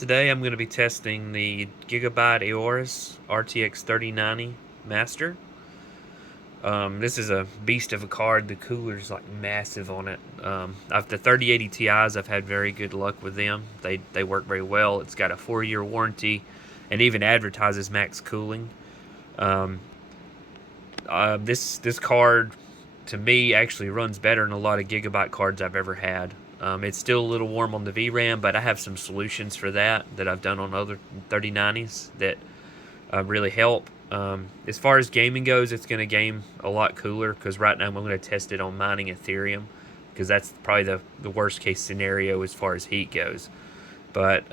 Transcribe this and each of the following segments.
Today I'm going to be testing the Gigabyte Aorus RTX 3090 Master. This is a beast of a card. The cooler's like massive on it. The 3080 Ti's, I've had very good luck with them. They work very well. It's got a 4-year warranty and even advertises max cooling. Um, this card to me actually runs better than a lot of Gigabyte cards I've ever had. It's still a little warm on the VRAM, but I have some solutions for that I've done on other 3090s that really help. As far as gaming goes, it's going to game a lot cooler because right now I'm going to test it on mining Ethereum because that's probably the worst case scenario as far as heat goes. But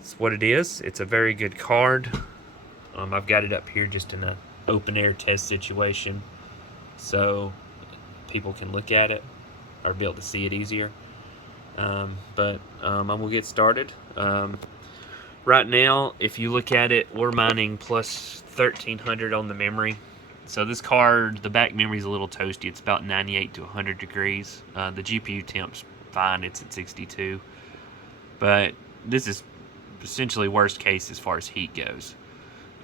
it's what it is. It's a very good card. I've got it up here just in an open air test situation so people can look at it or be able to see it easier. I'm going to get started. Right now, if you look at it, we're mining plus 1300 on the memory. So this card, the back memory is a little toasty. It's about 98 to 100 degrees. The GPU temp's fine. It's at 62. But this is essentially worst case as far as heat goes.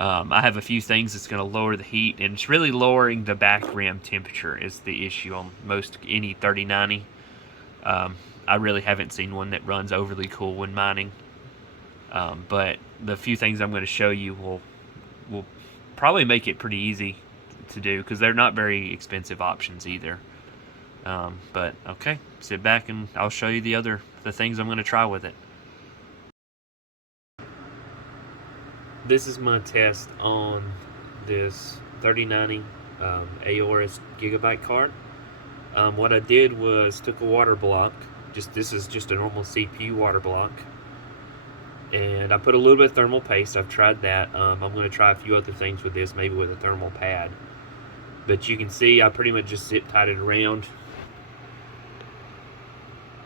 I have a few things that's going to lower the heat, and it's really lowering the back RAM temperature is the issue on most any 3090. I really haven't seen one that runs overly cool when mining. But the few things I'm going to show you will probably make it pretty easy to do because they're not very expensive options either. But okay, sit back and I'll show you the things I'm going to try with it. This is my test on this 3090 Aorus Gigabyte card. What I did was took a water block. This is just a normal CPU water block. And I put a little bit of thermal paste. I've tried that. I'm going to try a few other things with this, maybe with a thermal pad. But you can see I pretty much just zip tied it around.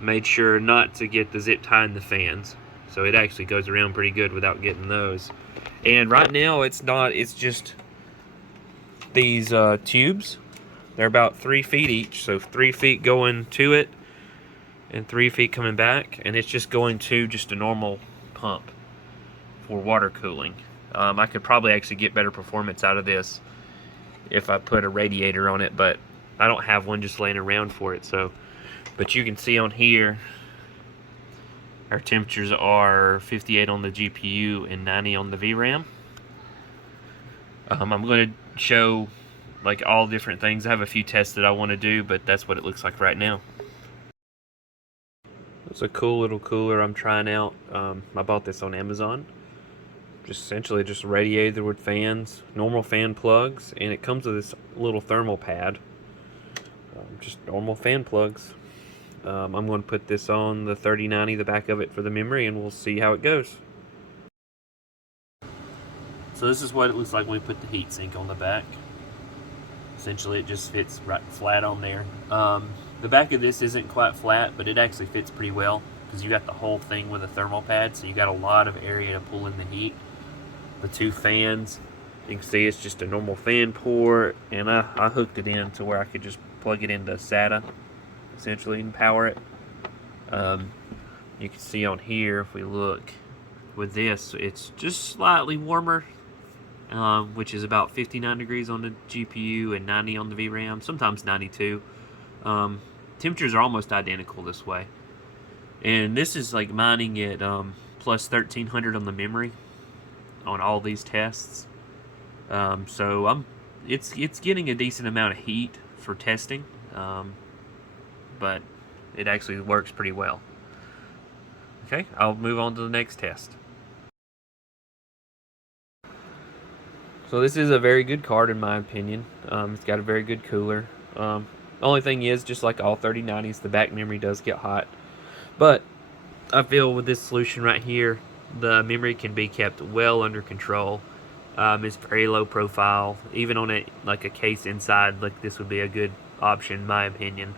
Made sure not to get the zip tie in the fans. So it actually goes around pretty good without getting those. And right now it's just these tubes. They're about 3 feet each. So 3 feet going to it and 3 feet coming back. And it's just going to just a normal pump for water cooling. I could probably actually get better performance out of this if I put a radiator on it, but I don't have one just laying around for it. So, but you can see on here our temperatures are 58 on the GPU and 90 on the VRAM. I'm going to show like all different things. I have a few tests that I want to do, but that's what it looks like right now. It's a cool little cooler I'm trying out. I bought this on Amazon. Essentially just a radiator with fans, normal fan plugs, and it comes with this little thermal pad. Just normal fan plugs. I'm going to put this on the 3090, the back of it for the memory, and we'll see how it goes. So this is what it looks like when we put the heatsink on the back. Essentially it just fits right flat on there. The back of this isn't quite flat, but it actually fits pretty well because you got the whole thing with a thermal pad, so you got a lot of area to pull in the heat. The 2 fans, you can see it's just a normal fan port, and I hooked it in to where I could just plug it into SATA essentially and power it. You can see on here, if we look with this, it's just slightly warmer, which is about 59 degrees on the GPU and 90 on the VRAM, sometimes 92. Temperatures are almost identical this way, and this is like mining at plus 1300 on the memory on all these tests. So it's getting a decent amount of heat for testing, but it actually works pretty well. Okay, I'll move on to the next test. So this is a very good card in my opinion. It's got a very good cooler. Only thing is, just like all 3090s, the back memory does get hot. But I feel with this solution right here, the memory can be kept well under control. It's very low profile. Even on like a case inside, like this would be a good option in my opinion.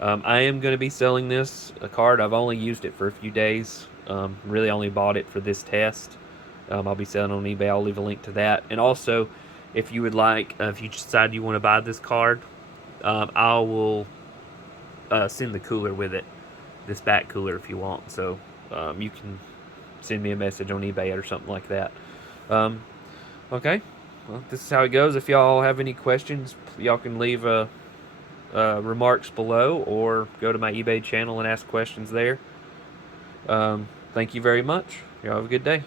I am going to be selling this card. I've only used it for a few days. Really only bought it for this test. I'll be selling on eBay. I'll leave a link to that. And also, if you would like, if you decide you want to buy this card, I will send the cooler with it, this back cooler if you want. So you can send me a message on eBay or something like that. Okay, well, this is how it goes. If y'all have any questions, y'all can leave remarks below or go to my eBay channel and ask questions there. Thank you very much. Y'all have a good day.